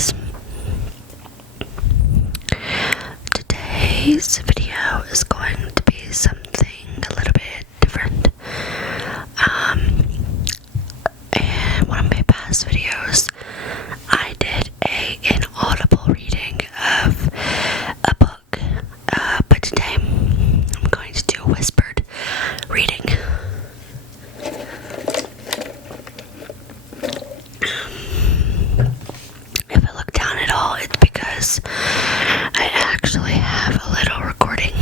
guys. Today's video is going to be something a little bit different. In one of my past videos, I did an audible reading of a book, but today I'm going to do a whispered reading. If I look down at all, it's because I actually have a little recording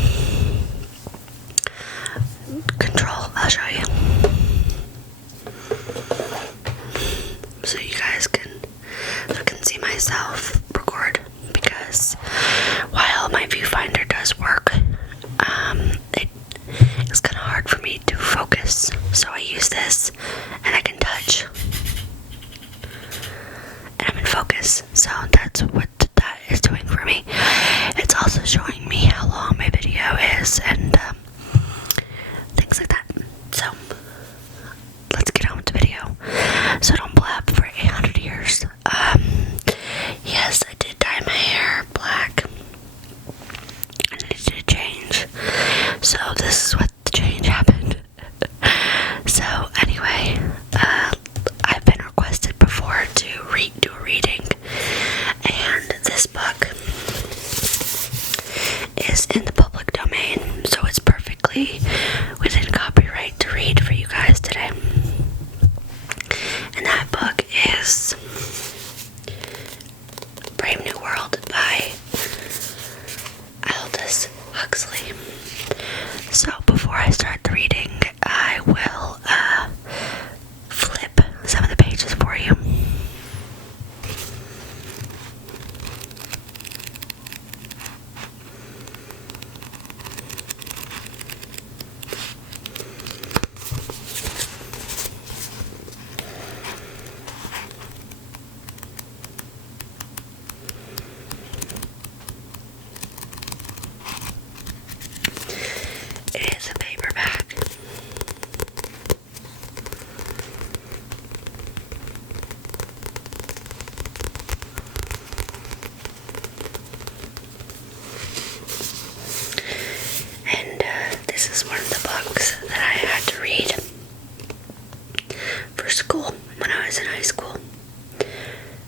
control. I'll show you. So you guys can see myself record, because while my viewfinder does work, it's kind of hard for me to focus. So I use this and I can touch. And I'm in focus, so that's what that is doing for me. It's also showing me how long my video is and things like that. So let's get on with the video, so don't blab for 800 years. Yes, I did dye my hair black, and I did a change, so this is what the change happened. So anyway, I've been requested before to do a reading, and this book is in the public domain, so it's perfectly within copyright to read for you guys today. And that book is Brave New World by Aldous Huxley. So before I start the reading, I will flip some of the pages for you. It is a paperback. And this is one of the books that I had to read for school when I was in high school,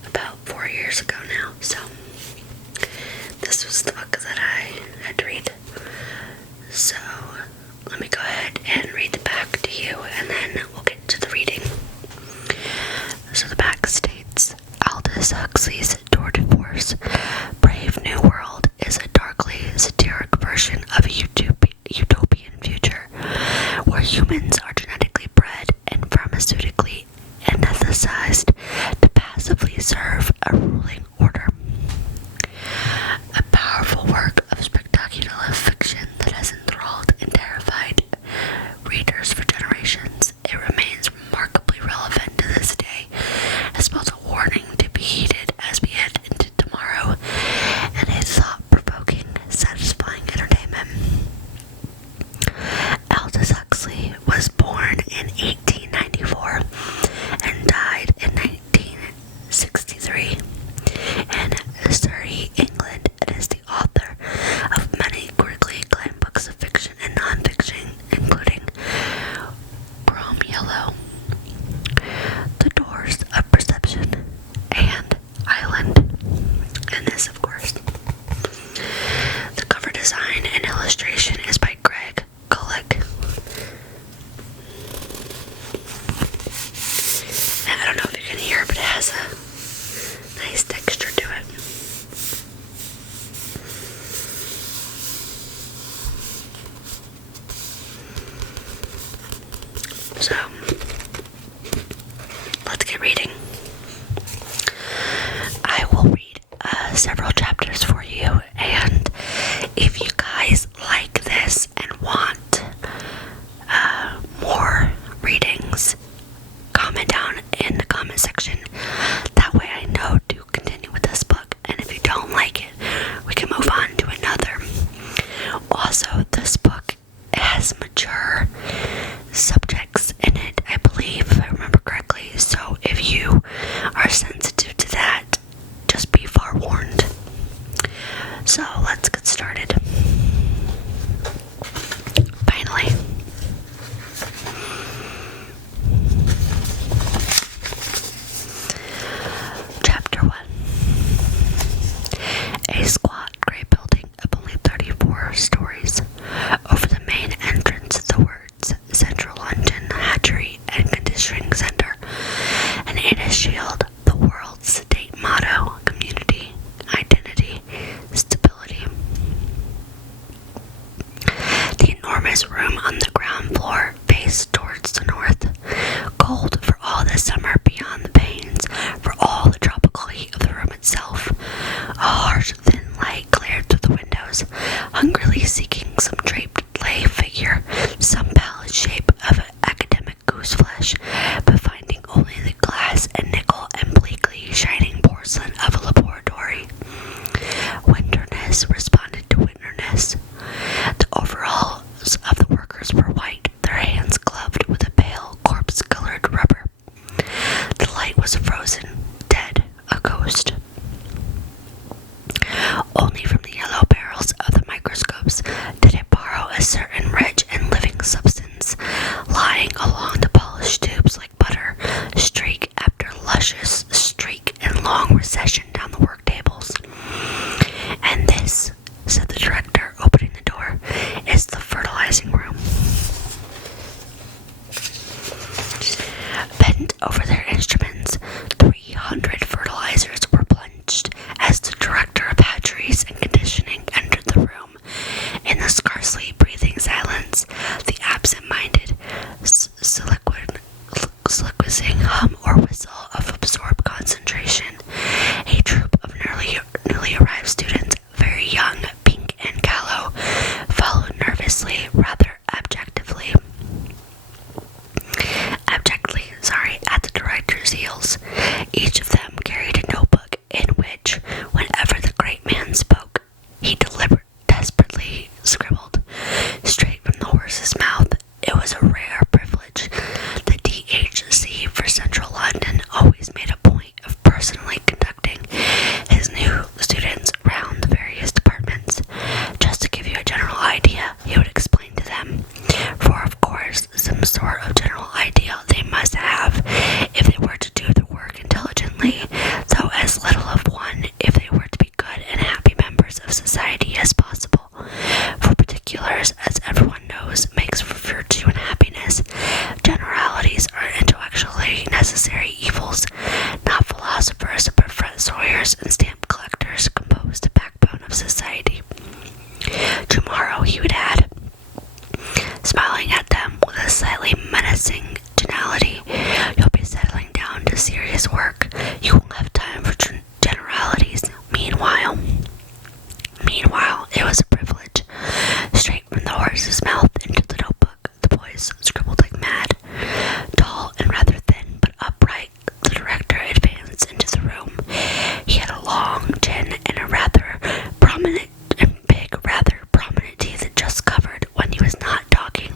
about 4 years ago now. So this was the book that I had to read. So let me go ahead and read the back to you, and then we'll get to the reading. So the back states, Aldous Huxley's Tour de Force, Brave New World is a darkly satiric version of a utopian future where humans are genetically bred and pharmaceutically anesthetized to passively serve a ruling order. A powerful work of spectacular fiction that has enthralled and terrified readers for generations, it remains remarkably relevant to this day as both a warning to be heeded as we head into tomorrow and a thought-provoking, satisfying entertainment. Aldous Huxley was born in 1894 and died in 1963 in Surrey, England, and is the author of many critically acclaimed books of fiction and non-fiction, including Chrome Yellow, The Doors of Perception, and Island, and this, of course. The cover design and illustration is by Greg Kulik. And I don't know if you can hear, but it has a nice texture to it. So, let's get reading. I will read several chapters for you, and if you guys like this and want more readings, comment down in the comment section. That way I know to continue with this book, and if you don't like it, we can move on to another. Also, this book has mature subjects in it goose flesh, but finding only the glass and nickel and bleakly shining porcelain of a laboratory. Winterness responded to winterness. The overalls of the workers were white, their hands gloved with a pale, corpse-colored rubber. The light was frozen, dead, a ghost. Only from the yellow barrels of the microscopes did it borrow a certain rich and living substance, lying along the polished tubes like butter, streak after luscious streak in long recession down the work tables. And this, said the director, opening the door, is the fertilizing room. Bent over their instruments, 300 fertilizers were plunged as the director of hatcheries and conditioning entered the room. In the scarcely breathing silence, the absent-minded, soliloquizing hum or whistle of absorbed concentration, a troop of newly arrived students, very young, pink and callow, followed nervously, rather abjectly, at the director's heels. Each of them carried a notebook in which, whenever the great man spoke, he desperately scribbled straight from the horse's mouth. It was a rare privilege. The DHC for Central London always made a point of personally conducting his new students round the various departments. Just to give you a general idea, he would explain to them, for of course some sort of general idea they must have if they were to do the work intelligently, though as little of one if they were to be good and happy members of society as possible. For particulars, as everyone knows, makes for virtue and happiness. Generalities are intellectually necessary evils. Not philosophers, but sawyers and stamp collectors compose the backbone of society. Tomorrow, he would add, smiling at them with a slightly menacing geniality, you'll be settling down to serious work. You won't have time for generalities. Meanwhile, it was a privilege. Straight from the horse's mouth into the notebook, the boys scribbled like mad. Tall and rather thin, but upright, the director advanced into the room. He had a long chin and a rather prominent teeth just covered, when he was not talking,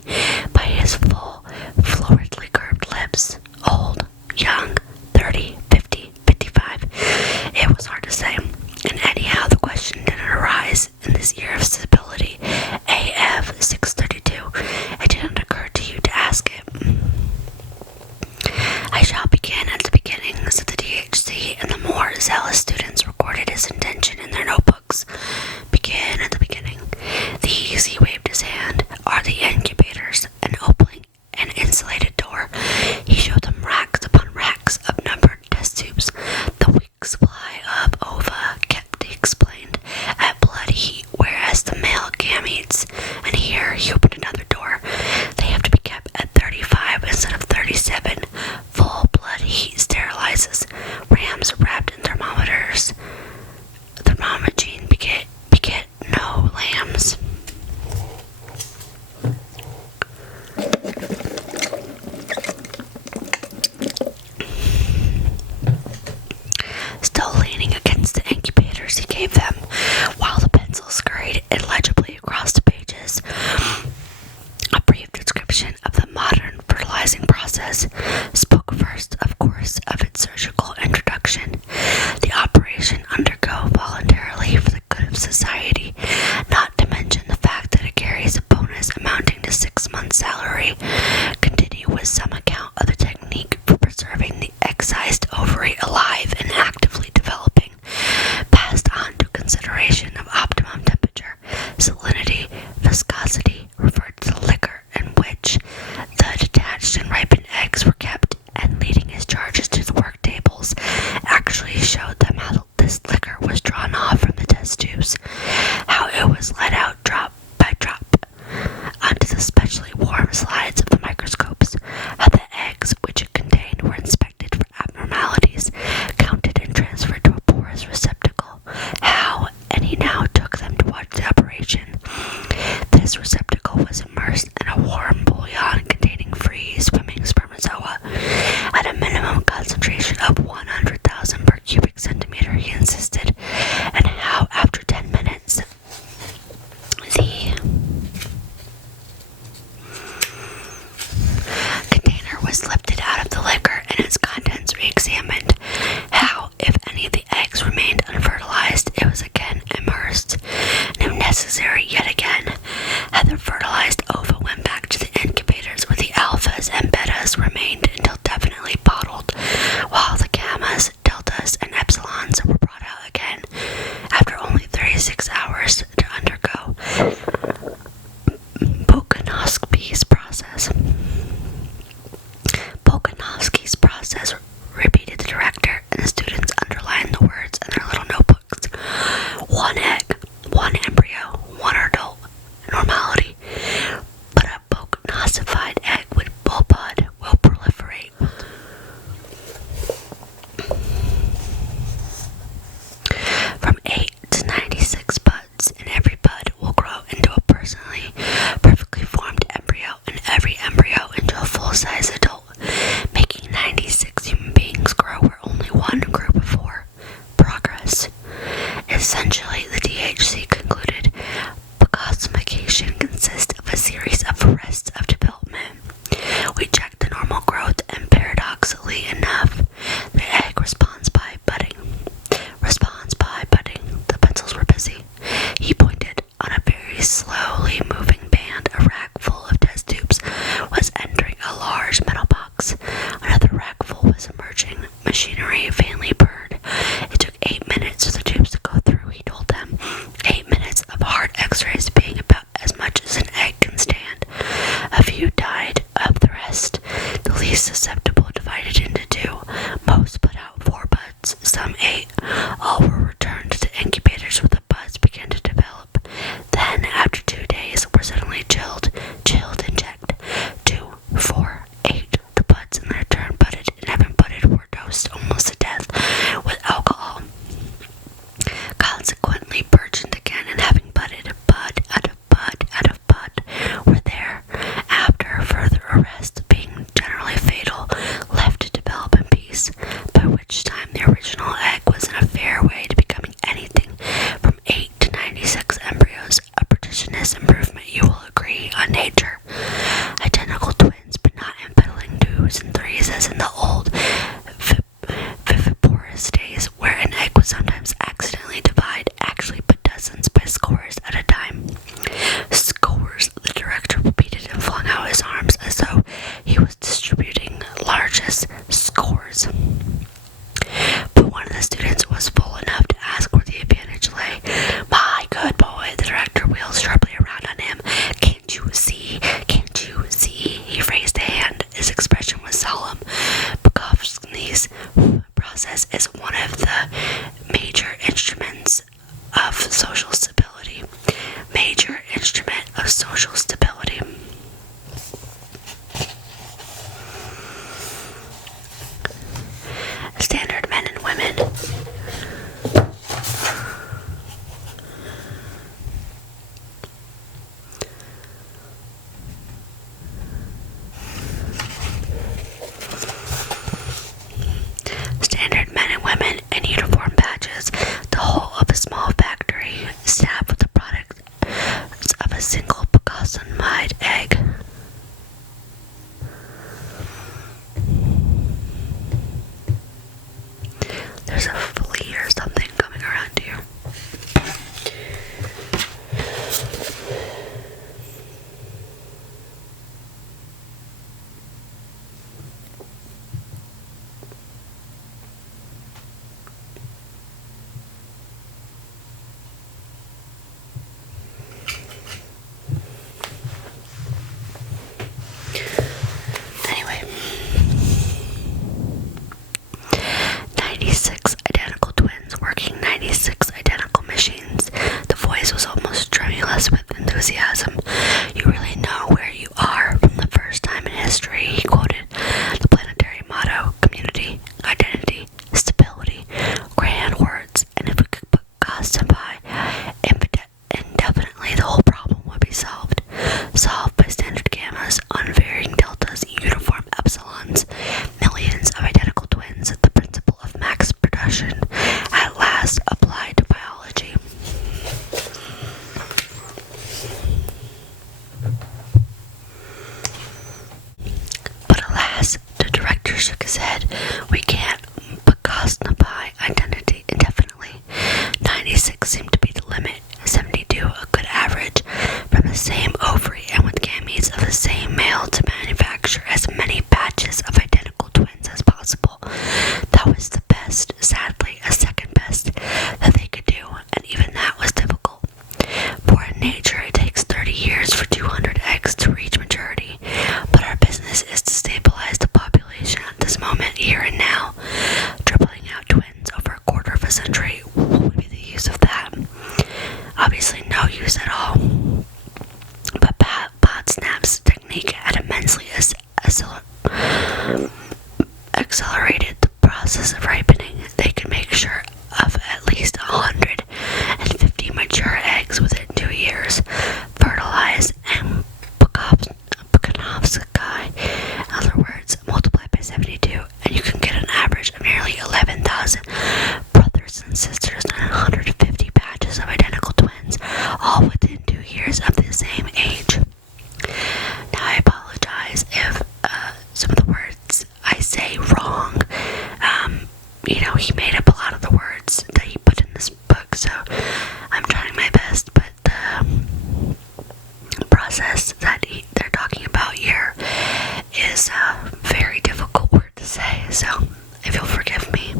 by his full, floridly curved lips. Old, young, 30, 50, 55. It was hard to say. And anyhow, the question didn't arise in this year of stability. AF 632. It didn't occur to you to ask it. I shall begin at the beginning, said the DHC, and the more zealous students recorded his intention in their notebooks. Begin at the beginning. These, he waved his hand, are the incubators, and opening an insulated door, he showed them racks upon racks of numbered test tubes. The week's supply of ova kept, he explained, at blood heat, whereas the male gametes, and here he opened another door, they have to be kept at 35 instead of 37. Full blood heat sterilizes. Rams wrapped in thermometers. Thermomagene beget no lambs. Still leaning against the incubators he gave them, while the pencil scurried illegibly across the pages, a brief description of the modern fertilizing process spoke first, of course, of its surgical introduction. The operation undergo voluntarily for the good of society, not to mention the fact that it carries a bonus amounting to 6 months' salary. Continue with some account of the technique for preserving the excised ovary alive and actively developing. Passed on to consideration of optimum temperature, salinity, viscosity, referred to the liquor in which the detached and ripened eggs were kept, and leading his charges to the work tables, actually showed them how this liquor was drawn off from the test tubes, how it was let out drop by drop onto the specially warm slides of the microscopes, how the was lifted out of the liquor and its contents re-examined. How, if any of the eggs remained unfertilized, it was again immersed. If necessary, yet again, had the fertilized ova went back to the incubators where the alphas and betas remained until definitely bottled, while the gammas, deltas, and epsilons were brought out again after only 36 hours to undergo Volkanovski's process. Volkanovski's process, repeated the director, and the students underlined the words in their little notebooks. 1 egg, 1 embryo, 1 adult, normality. But a Volkanosified egg with bull bud will proliferate. From 8 to 96 buds, and every bud will grow into a perfectly formed embryo, and every embryo into a full-size adult, making 96 human beings grow where only one grew before. Progress. Essentially, the DHC concluded, Pacosification consists of a series of arrests of development. We check the normal growth, and paradoxically enough, the egg responds by budding. The pencils were busy. He pointed. On a very slowly moving band, a rack full of test tubes was entering a large metal box. Another rack full was emerging. Machinery faintly purred. It took 8 minutes for the tubes to go through, he told them. 8 minutes of hard x-rays being about as much as an egg can stand. A few died, of the rest. The least susceptible divided into 2. Most put out 4 buds, some 8. All were returned to the incubators where the buds began to develop. Then, after 2 days, were suddenly chilled and checked. 2, 4, 8. The buds in their turn budded, and having budded were dosed almost to death with alcohol. Consequently, burgeoned again, and having budded, bud out of bud out of bud, were there, after further arrest, being generally fatal, left to develop in peace, by which time the original egg was in a fair way to becoming anything from 8 to 96 embryos, a prodigious improvement, you will agree, on nature. Identical twins, but not in peddling 2s and 3s as in the old viviparous days, where an egg would sometimes accidentally divide, actually but dozens by scores at a time. Scores, the director repeated and flung out his arms as though he was distributing largesse. Scores. But one of the students was full enough to ask where the advantage lay. My good boy, the director wheeled sharply around on him. Can't you see? Can't you see? He raised a hand. His expression was solemn. Pacosify's process is one of the major instruments of social stability. Major instrument of social stability. accelerated the process of ripening. They could make sure of at least 150 mature eggs within 2 years, fertilize and Bukanovsky, in other words, multiply by 72, and you can get an average of nearly 11,000 brothers and sisters and 150 batches of identical twins, all within 2 years of the same age. Now, I apologize if some of the words I say wrong. He made up a lot of the words that he put in this book, so I'm trying my best, but the process that they're talking about here is a very difficult word to say, so if you'll forgive me.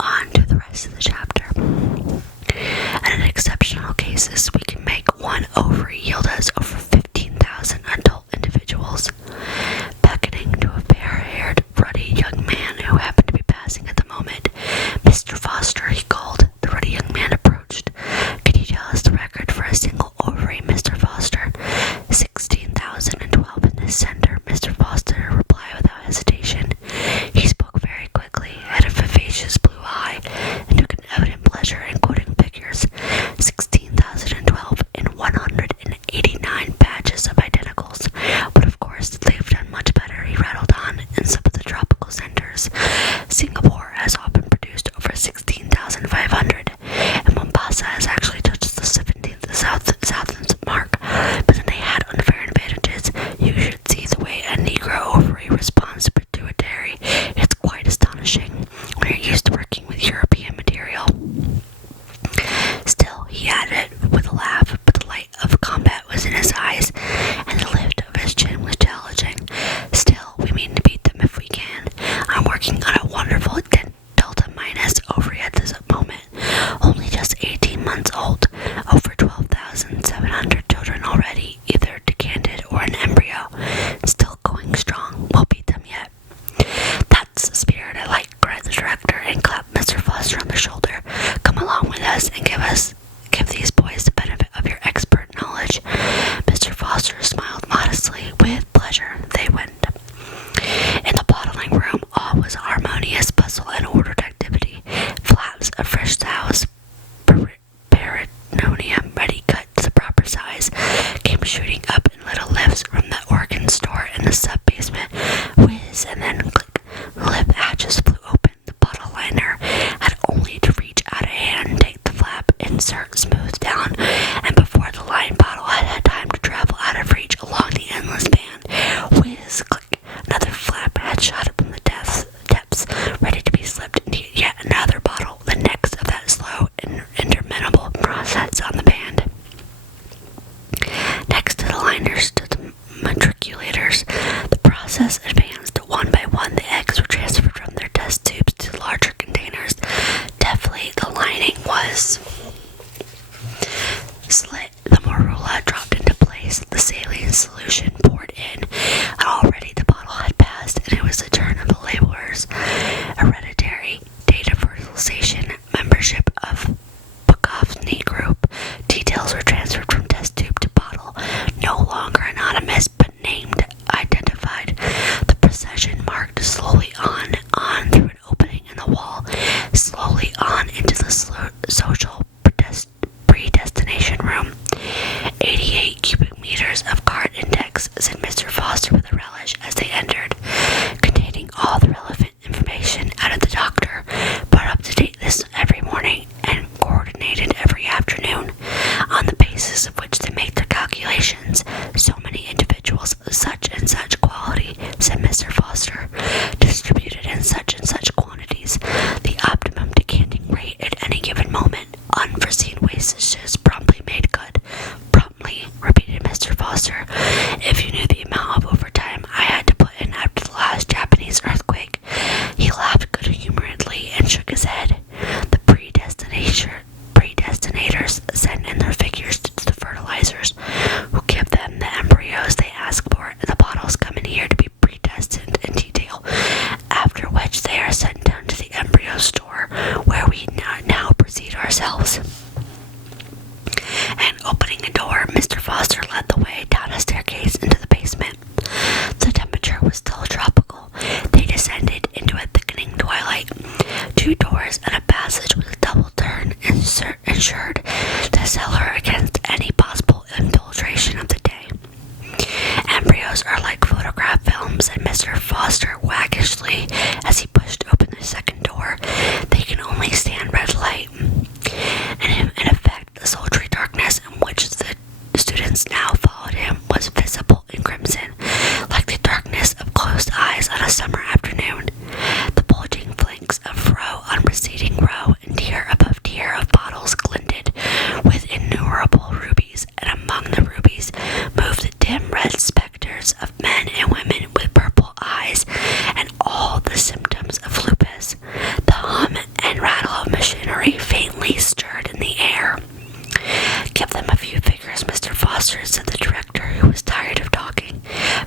On to the rest of the chapter. And in exceptional cases, we can make one ovary yield us over 15,000 adult individuals. Beckoning to a fair-haired, ruddy young man who happened to be passing at the moment, Mr. Foster, he called. The ruddy young man approached. Could you tell us the record for a single ovary, Mr. Foster? 16,012 in this center, Mr. Foster replied without hesitation. He spoke very quickly, had a vivacious blue eye, and took an evident pleasure in quoting figures. 16,012 in 189 batches of identicals. But of course, they've done much better, he rattled on, in some of the tropical centers. Singapore has often produced over 16,500, and Mombasa has actually touched the 17th southern mark. But then they had unfair advantages. You should see the way a Negro ovary responds to pituitary. It's quite astonishing when you're used to working with European material. Still, he added with a laugh, but the light of combat was in his eyes, and the lift of his chin was challenging. Still, we mean to beat them if we can. I'm working on a wonderful Delta minus ovary at this moment, only just 18 months old, over 12,700 children already, either decanted or an embryo, still going strong. We'll beat them yet. That's the spirit I like, cried the director, and clapped Mr. Foster on the shoulder. Come along with us and give these boys the benefit of your expert knowledge. Mr. Foster smiled modestly. With pleasure, they went. In the bottling room, all was harmonious bustle and ordered activity. Flaps of fresh sows, peridonium ready cut to the proper size, came shooting up in little lifts from the organ store in the sub-basement. Whiz, and then click. The lip hatches flew open. The bottle liner had only to reach out a hand, take the flap, insert, smooth down, and before the line bottle had time to travel out of reach along the endless band. Whiz, click. Another flap had shot up from the depths, ready to be slipped into yet another bottle, the next of that slow and interminable process on the band. Next to the liners stood the matriculators. The process advanced. One by one, the eggs were transferred from their test tubes to larger containers. Deftly, the lining was slit. The morula dropped into place. The saline solution poured in. And already the bottle had passed, and it was the turn of the labelers. Hereditary, date of fertilization, membership of Bukovny group. Details were transferred from test tube to bottle. No longer anonymous, but named, identified. Mr. Foster waggishly as he pushed open the second door. They can only stand red light. And in effect, the sultry darkness in which the students now followed him was visible in crimson, like the darkness of closed eyes on a summer afternoon. The bulging flanks of row on receding row and tier above tier of bottles glinted with innumerable rubies, and among the rubies moved the dim red specters of men and women with purple eyes and all the symptoms of lupus. The hum and rattle of machinery faintly stirred in the air. "Give them a few figures, Mr. Foster," said the director, who was tired of talking.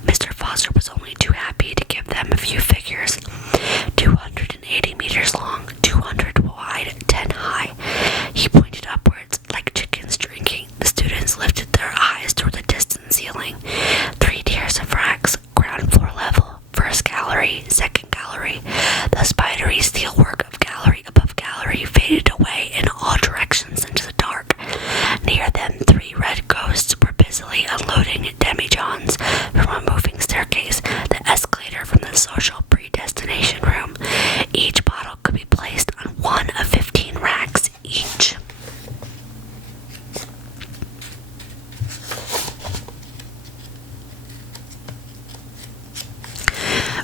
Mr. Foster was only too happy to give them a few figures. 280 meters long, 200 wide, 10 high. He pointed upwards like chickens drinking. The students lifted their eyes toward the distant ceiling. 3 tiers of racks, ground floor level, first gallery, second gallery. The spidery steelwork of gallery above gallery faded away in all directions into the dark. Near them, 3 red ghosts were busily unloading demijohns from a moving staircase, the escalator from the social predestination room. Each bottle could be placed on one of 15 racks each.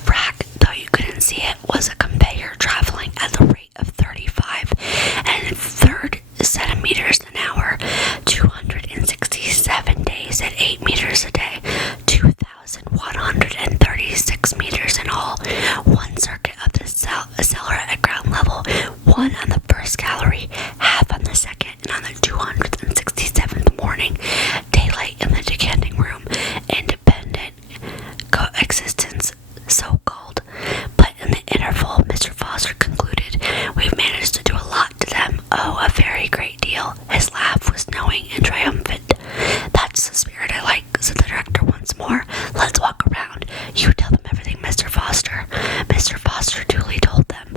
Rack, though you couldn't see it, was a conveyor traveling at the rate of 35 and 3rd centimeters an hour, 267 days at 8 meters a day, 2,136 meters in all, 1 circuit of the cellar at ground level, 1 on the first gallery, half on the second, and on the 267th morning, daylight in the decanting room, independent coexistence, so called. But in the interval, Mr. Foster concluded, "We've managed to do a lot to them. Oh, a very great deal." His laugh was knowing and triumphant. "That's the spirit I like," said the director once more. "Let's walk around. You tell them everything, Mr. Foster." Mr. Foster duly told them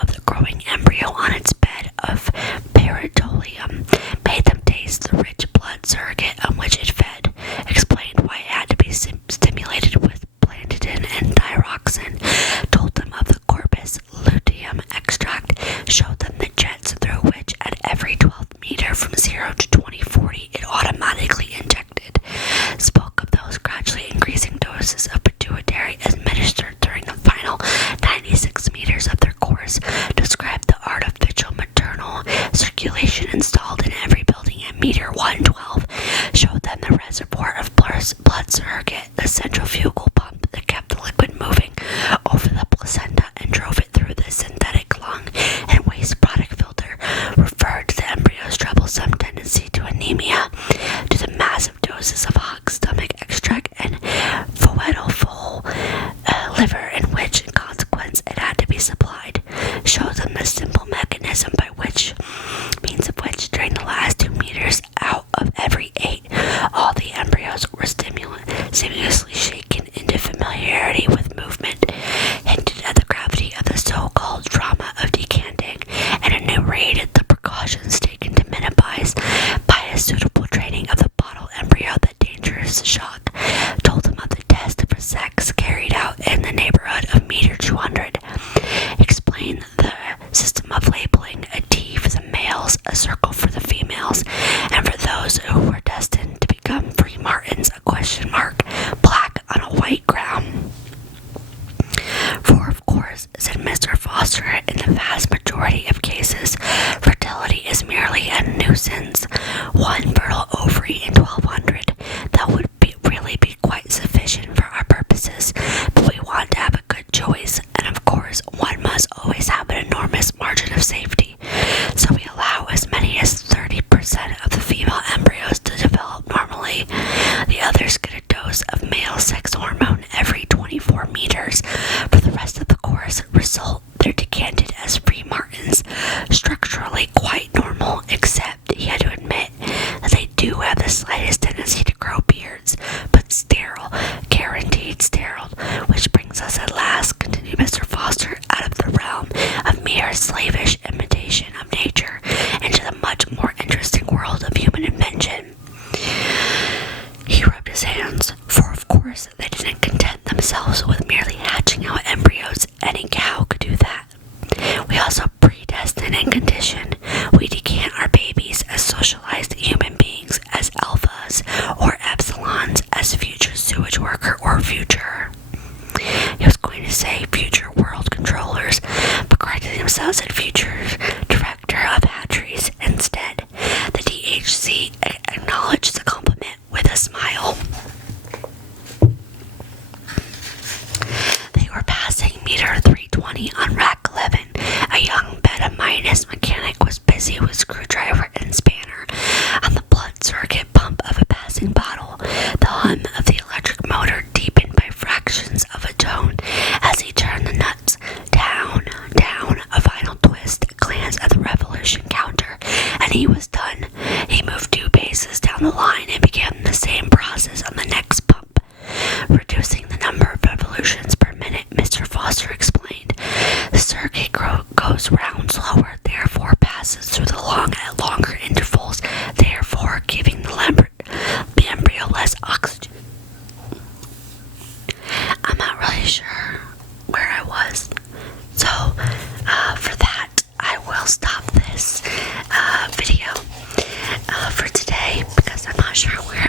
of the growing embryo on its bed of peritoneum, made them taste the rich blood surrogate on which it fed, explained why it had to be stimulated with plantain and thyroxine, told them of the corpus luteum extract, showed them the jets through which at every 12th meter from 0 to 2040 it automatically injected, spoke of those gradually increasing doses of pituitary administered during the final 96 meters of their course, described the artificial maternal circulation installed in every building at meter 112, showed them the reservoir of blood surrogate, the centrifugal pump that kept the liquid moving over the placenta and drove it through the synthetic lung and waste product filter, referred to the embryo's troublesome tendency to anemia, to the massive doses of hog stomach extract and foetal liver in which, in consequence, it had to be supplied, showed them the simple mechanism by means of which, during the last 2 meters out of every 8, all the embryos were stimulously shaken into familiarity with movement, hinted at the gravity of the so-called drama of decanting, and enumerated the precautions taken to minimize, by a suitable training of the bottle embryo, the dangerous shock, told them of the test for sex carried out in the neighborhood of meter 200, explained the system of labeling, a T for the males, a circle for the females, and for those who were destined to become free martins, a question mark, black on a white ground. For, of course, said Mr. Foster, in the vast majority of cases, fertility is merely a nuisance. 1 fertile ovary in 1200, that would really be quite sufficient for our purposes, but we want to have a good choice, and of course, one must always have an enormous margin of safety. So we allow as many as 30% of the female embryos to develop normally. The others get a dose of male sex hormone every 24 meters. For the rest of the course, result, they're decanted as free martins, structurally quite normal, except he had to admit that they do have the slightest tendency to grow beards, but sterile, guaranteed sterile, which brings us at last, continued Mr. Foster, out of the realm of mere slavish imitation of nature into the much more interesting world of human invention. He rubbed his hands, for of course they didn't content themselves ourselves with merely hatching out embryos. Any cow could do that. We also predestine and condition. We decant our babies as socialized human beings, as alphas or epsilons, as future sewage worker or future. He was going to say future world controllers, but corrected themselves at future director of hatcheries instead. The DHC acknowledged the compliment with a smile. They were passing meter 320 on rack 11. A young beta-minus mechanic was busy with screwdriver and spanner on the blood circuit pump of a passing bottle. The hum of the electric motor deepened by fractions of a tone as he turned the nuts. Down, down, a final twist, a glance at the revolution counter, and he was done. He moved 2 paces down the line and began the same process on the next pump, reducing the number of revolutions per minute. Mr. Foster explained. The circuit goes round slower, therefore passes through the lung at longer intervals, therefore giving the embryo less oxygen. I'm not really sure where I was, so for that I will stop this video for today because I'm not sure where